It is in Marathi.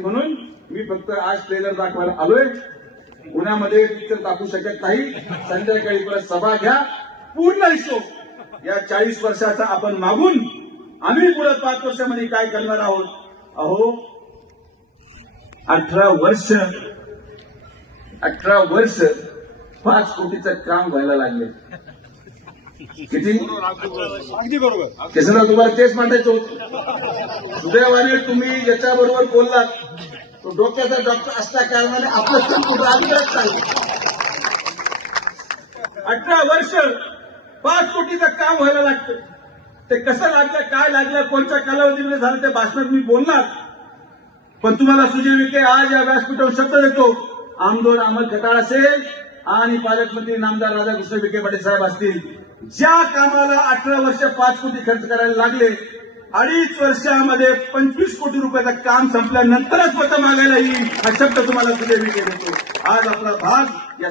म्हणून मी फक्त आज ट्रेलर दाखवायला आलोय. पुण्यामध्ये पिक्चर दाखवू शकत नाही. संध्याकाळी परत सभा घ्या. पूर्ण हिशोब. या चाळीस वर्षाचा आपण मागून आम्ही पुढे पाच वर्षामध्ये काय करणार आहोत? अहो अठरा वर्ष. अठरा वर्ष पाच कोटीचं काम व्हायला लागले. किती? अगदी बरोबर. तुम्हाला तेच मांडायचं होतं. सुदैवाने तुम्ही ज्याच्याबरोबर बोललात. तो डोक्याचा डॉक्टर असल्या कारणाने आपलं काम कुठं अभिप्राय चाललं अठरा वर्ष पाच कोटीचं काम व्हायला लागतं. ते कसं लागलं काय लागलं कोणत्या कालावधीमध्ये झालं ते भाषणात मी बोलणार. पण तुम्हाला सुजय विखे आज या व्यासपीठावर शब्द देतो. आमदोर अमल खटाळ असेल आणि पालकमंत्री नामदार राधाकृष्ण विखे पाटील साहेब असतील. ज्या कामाला अठरा वर्ष पाच कोटी खर्च करायला लागले अडीच वर्षामध्ये पंचवीस कोटी रुपयाचं काम संपल्यानंतरच मतं मागायला येईल हा शब्द तुम्हाला सुजय विखे देतो. आज आपला भाग या